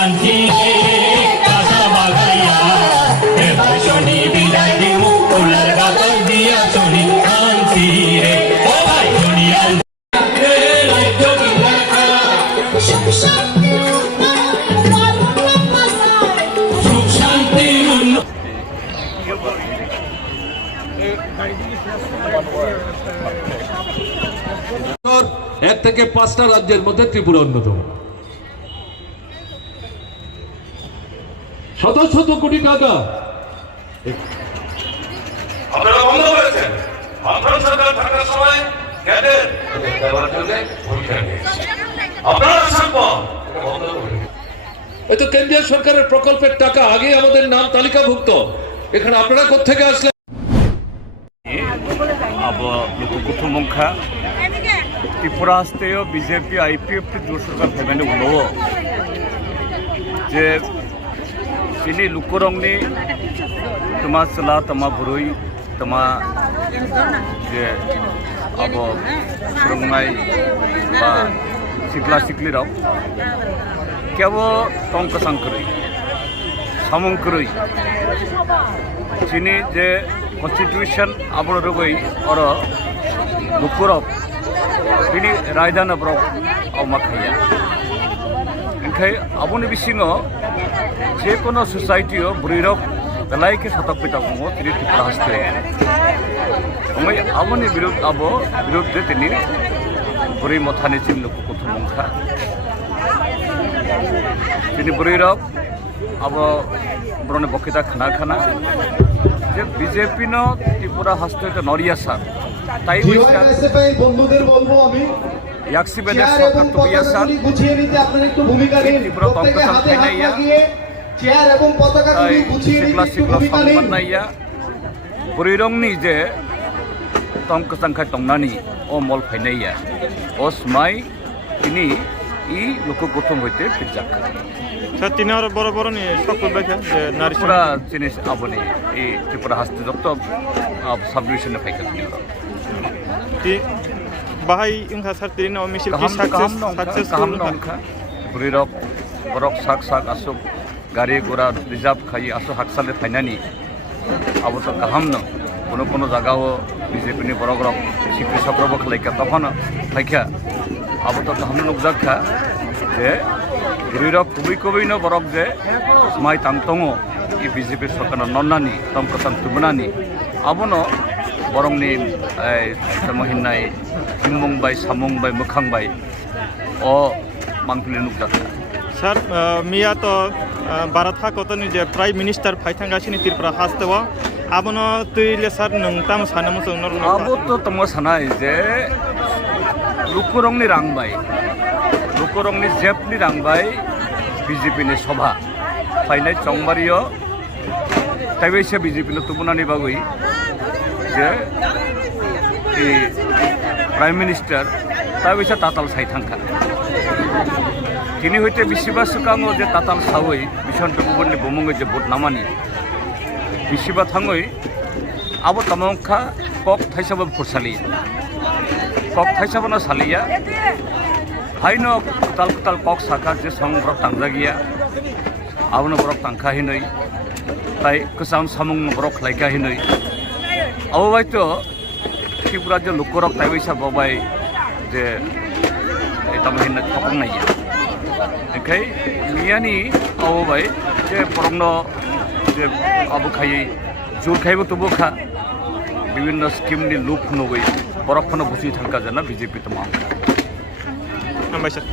শান্তি কাঁচা বাগাইয়া এবার শনি বিদায় দেব ওলার বাকল দিয়া শনি শান্তি রে ও ভাই শনি এক থেকে 5টা রাজ্যের মধ্যে ত্রিপুরা অন্যতম। শত শত কোটি টাকা আপনারা বন্ধ করেছেন। আপনার সরকার থাকার সময় ক্যাডেট দেওয়ার জন্য ভূমিকা নিয়েছে। আপনারা সম্ভব বন্ধ করে এই তো কেন্দ্রীয় সরকারের প্রকল্পের টাকা আগে আমাদের নাম তালিকাভুক্ত, এখানে আপনারা কোত্থেকে আসলেন? अब लोककुथु मंखा त्रिपुरा हस्तेय बीजेपी आईपीएफ जो सरकार फेमेने उलो जे सिनी लुकुरंगनी तमा चला तमा बुरुई तमा जे अब सुरंगनाय बा सिक्ला सिक्ली राव केवो टंक संकरई सामंकरई सिनी जे कन्स्टिट्यूशन आबो रगई और लुकुरब बिनि रायदान ब्रक अमाखाया ओंखाय आबोनि बिसिङो जे कोनो सोसाइटियो बुरैरक लाइके सतकपिता बुङो तिनि त्रिपुरा हस्ते ओमय आबोनि विरुद्ध जे तिनि बुरै मथानि सिम लुकुकुथु मंखा तिनि बुरैरक आबो ब्रने बकिता खाना खाना যে বিজেপি ন ত্রিপুরা হস্তে নড়িয়া সার তাই বন্ধুদের বলবো আমি ইয়াকসিবেদের সরকার তো বিয়া সার গুছিয়ে নিতে আপনারা একটু ভূমিকা নিন ত্রিপুরা প্রত্যেকে হাতে হাত লাগিয়ে চেয়ার এবং পতাকাগুলি গুছিয়ে নিতে একটু ভূমিকা নিন নাইয়া বুরৈরংনি যে তংক সংখ্যা টংনানি ও মল ফাইনাইয়া ও সমাই তিনি ই লোকগৌতম হইতে ফিরজাক তিনি আর বড় বড় নিয়ে সকল দেখে যে নারী পুরা জিনিস আপনি এই ত্রিপুরা হাসতে যত সাব ডিভিশনে ফাইকা তি বাহাই ইনকা সার তিন ও মিছিল কি সাকসেসফুল নংখা বুরৈরক বরক সাক সাক আসুক গাড়ি ঘোড়া রিজার্ভ খাই আসু হাকসালে ফাইনানি আবো তো গাহাম ন কোনো জায়গাও বিজেপিনি বড় বড় শিক্ষি চক্রব খালাইকা তখন ফাইকা আবো তো গাহাম নুকজাখা যে বুরৈরক কবি বরক যে মাই তাংতङ ই বিজেপি সরকার নন্নানি তংকসাং তুমনানি আবনো বরংনি মহিনাই হিমমंबाय सामंबाय मोखांबाय अ मांगफिले नुकजाखा স্যার মিয়া তো भारत हाकतनि जे प्राइम मिनिस्टार फाइथांगासिनो त्रिपुरा हास्तेव आबनो तैले सर नोंताम सानमो जों आबो तो तमो सानाय जे लुकुरंनि रांबाय लुकुरंनि जेपनि रांबाय बीजेपीनि सभा फाइनाय चंबारियो ताइबैसे बीजेपीनो तुमुनानि बागै जे प्राइम मिनिस्टार ताइबैसे ताताल साइथांखा तिनि हयते बिसिबा सुकाङो जे ताताल सावै बिसन्त गुबुननि बमुङै जे भोट नामानि बिसिबा थाङै आबो तमंखा कक थाइसाबो फुरसालि कक थाइसाबो सालिया हाइनो कुताल कक साखा जे संग्रह तांजागिया आबनो बरक तांखा हिनै ताइ गोसाम सामुं बरक लाइका हिनै अबायतो त्रिपुरा जे लुकुरक ताइबैसा बबाय जे तामहिना थपंनाया ओंखाय मियानि अबाय जे बरंनो जे आबोखायै जुरखायबो तबोखा विभिन्न स्कीमनि लुप नुबै बरकफोरनो बुझि थांखा जाना बीजेपी तो मांगा हामबाय सार